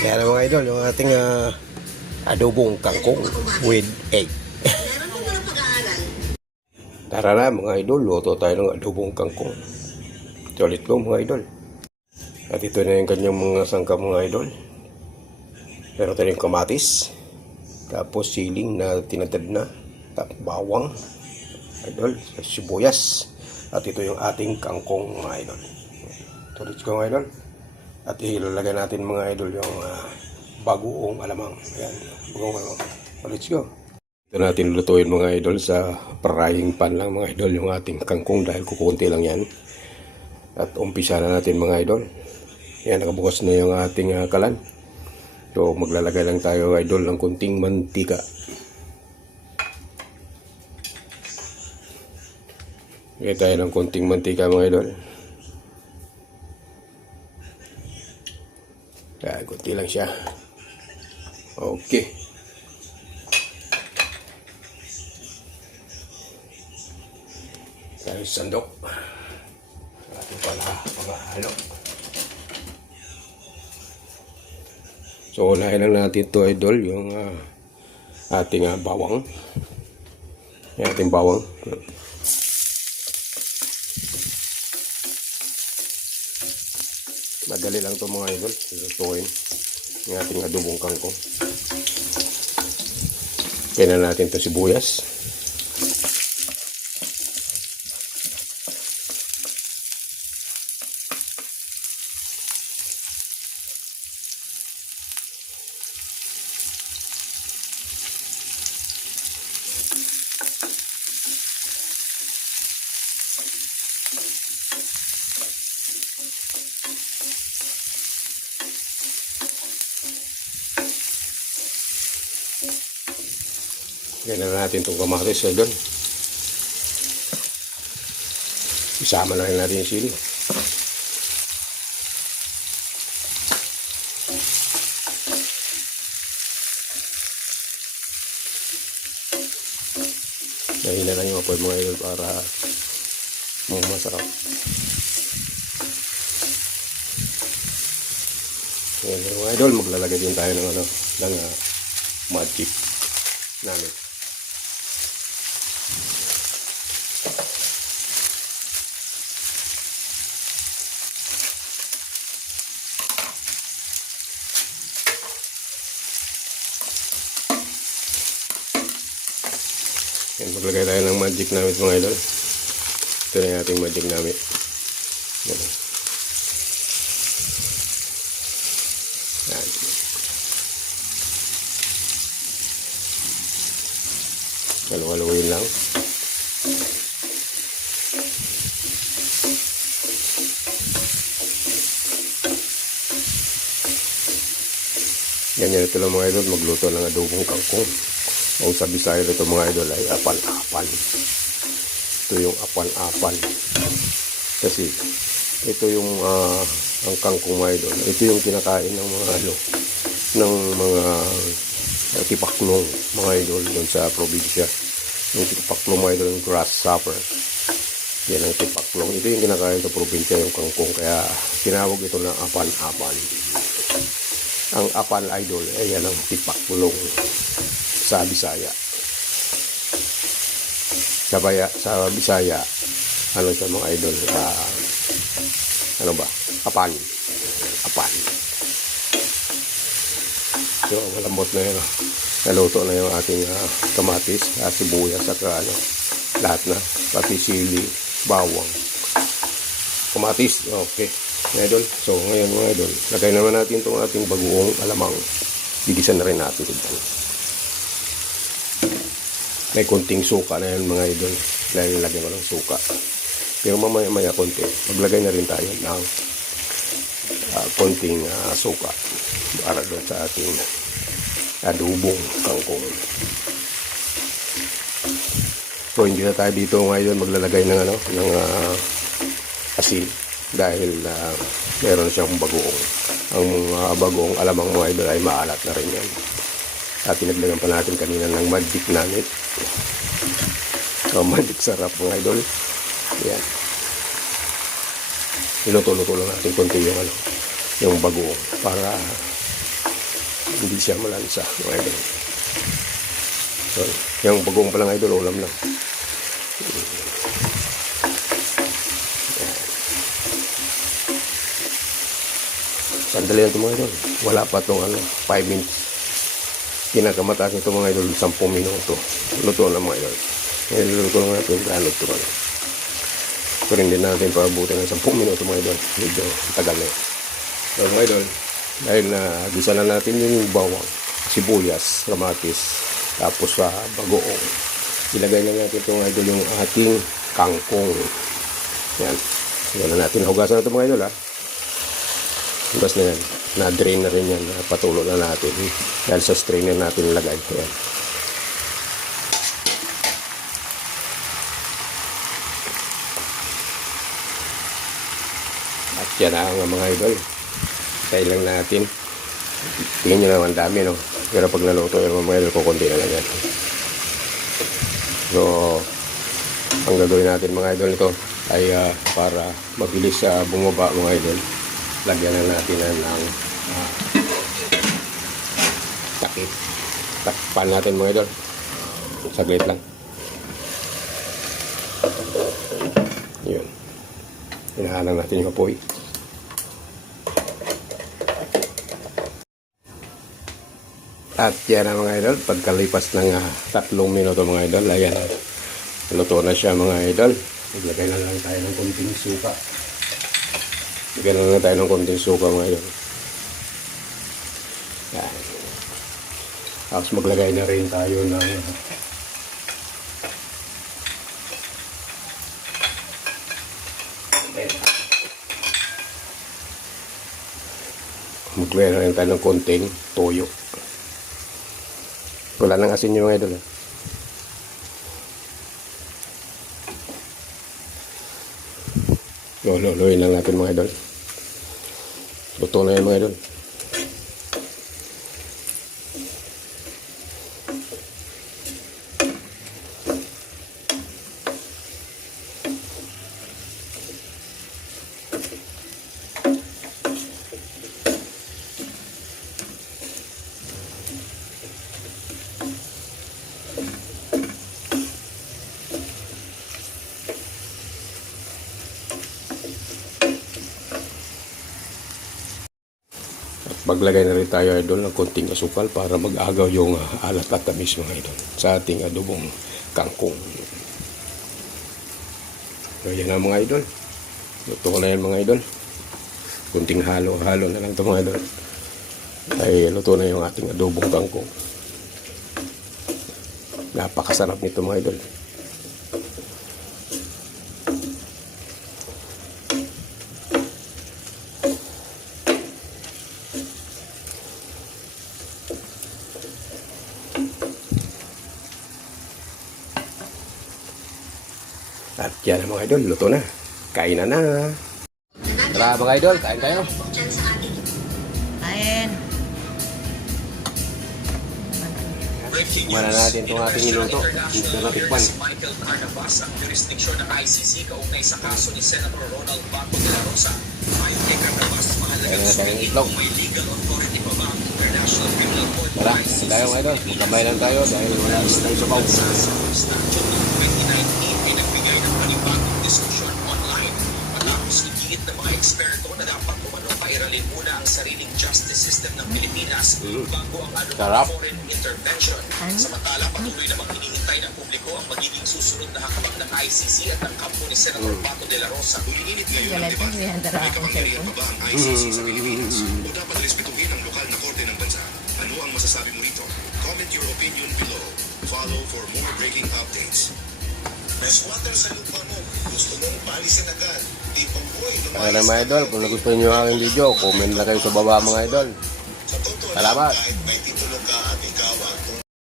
Yan mga idol, yung ating adobong kangkong with egg. Tara na mga idol, luto tayo ng adobong kangkong. Sulit ko mga idol. At ito na yung kanyang mga sangka mga idol. Meron tayong kamatis. Tapos siling na tinadad na. Tapos bawang. Idol, sibuyas. At ito yung ating kangkong mga idol. Sulit ko mga idol. At ilalagay natin mga idol yung bagoong alamang. Ayan, bagoong alamang. Let's go. Ito natin lutuin mga idol sa frying pan lang mga idol yung ating kangkong dahil kukunti lang yan. At umpisa na natin mga idol. Ayan, nakabukas na yung ating kalan. So maglalagay lang tayo idol ng kunting mantika. Lagay tayo ng kunting mantika mga idol. Kaya kunti lang siya. Okay. Tayo sandok. Ating pala So unahin lang natin ito idol yung ating bawang. Yung ating bawang. Madali lang ito mga idol. Lutuin yung ating adobong kangkong. Kaya na natin ito sibuyas. Kaya na natin itong kamatis doon. Isama na rin natin yung sili. Nahina lang yung apoy mga idol para masarap. Ngayon mga idol, maglalagay din tayo ng magic namin. Yan, maglagay tayo ng magic namit mga idol. Ito na yung ating magic namit. Yan. Yan. Halu-haluin lang. Ganyan ito lang mga idol, magluto ng adobong kangkong. Ang sa Bisaya nito mga idol ay apal-apal. Ito yung apal-apal. Kasi ito yung ang kangkong mga idol. Ito yung kinakain ng mga ng mga tipaklong mga idol doon sa probinsya. Yung tipaklong mga idol, yung grasshopper. Yan ang tipaklong. Ito yung kinakain sa probinsya, yung kangkong. Kaya tinawag ito na apal-apal. Ang apal idol ay yan ang tipaklong sa Bisaya. Sa Bisaya, ano siya mga idol? Ano ba? Apan. Apan. So, malambot na yun. Naluto na yung ating kamatis, sibuyas, at lahat na. Pati sili, bawang. Kamatis, okay. Mga idol. So, ngayon mga idol, lagay naman natin itong ating bagoong alamang. Gigisan na rin natin ito. May konting suka na yan mga idol. Dahil lagyan ko ng suka. Pero mamaya konti. Maglagay na rin tayo ng konting suka. Para doon sa ating adobong kangkong. So hindi na tayo dito mga idol maglalagay ng asin. Dahil meron siyang bagoong. Ang bagoong alamang mga idol ay maalat na rin yan. At pinaglagan pa natin kanina ng magic namit. So, magic sarap mga idol. Yan. Iluto-luto lang natin konti yung bagoong para hindi siya malansa mga idol. So, yung bagong pa lang idol, ulam lang. Sandali lang ito mga idol. Wala pa itong 5 minutes. Pinakamataas nito mga idol, 10 minuto. Luto na mga idol. Niluluto lang natin gaano ito. Pero hindi natin paabutin ng 10 minuto mga idol. Medyo tagal na yun. So mga idol, dahil gisa na natin yung bawang, sibuyas, kamatis, tapos sa bagoong. Ilagay na natin itong idol yung ating kangkong. Yan. Yan na natin. Hugasan na ito mga idol ha. Hugas na yan. Na-drain na rin yan. Patulo na natin. Dahil sa strainer natin nilagay. Yan. At yan ang mga idol. Tayo lang natin. Tingnan nyo naman dami, no? Pero pag naluto yung mga idol, kukunti na lang yan. So, ang gagawin natin mga idol ito ay para mabilis bumaba mga idol. Lagyan na natin ng takip. Takpan natin mga idol. Saglit lang. Yun. Hinahalang natin yung apoy. At yan na mga idol. Pagkalipas ng 3 minuto mga idol, ayan. Luto na siya mga idol. Maglagay na lang tayo ng konting suka. Lagyan lang tayo ng konting suka mga idol. Yan. Tapos maglagay na rin tayo ng maglagay na rin tayo ng konting toyo. Wala nang asin yung mga idol. Luluin lang natin mga idol. Luto na yan mga idol. Maglagay na rin tayo idol ng konting asukal para mag-agaw yung alat at tamis mga idol sa ating adobong kangkong. So yan na mga idol. Luto ko na yan mga idol. Kunting halo-halo na lang ito mga idol. Ay luto na yung ating adobong kangkong. Napakasarap nito mga idol. At yan mga idol, luto na. Kain na na. Tara mga idol, kain tayo. Kain. Kumana natin itong ating niluto. Dito na tikman. Michael Carnavas ang jurisdiksyon ng ICC kaugnay sa kaso ni Senator Ronald Bato de la Rosa. Ayon kay Carnavas, mahalagang sumingin kung may legal authority pa ba ang International Criminal Court. Tara, tayo mga idol. Magkamay lang tayo dahil wala tayo sa pau. Sa statute ng 2019, pinagbigay ng panibagong diskusyon online. Matapos igigit ng mga eksperto na dapat umano pairalin muna ang sariling justice system ng Pilipinas bago ang anumang foreign intervention. Samantala, patuloy namang hinihintay ng publiko ang magiging susunod na hakbang ng ICC at ng kampo ni Senator Bato de la Rosa. Uliinit ngayon ang debate. May kapangyarihan pa ba ang ICC sa Pilipinas? O dapat respetuhin ang lokal na korte ng bansa? Ano ang masasabi mo rito? Comment your opinion below. Follow for more breaking updates. May water sa lupa mo. Gusto mong paalisin agad. Tipong boy, Kaya na mga idol, kung nagustuhan nyo ang aking video, comment lang kayo sa baba mga idol. Sa totoo Salamat. lang, kahit may titulo ka at ikaw ang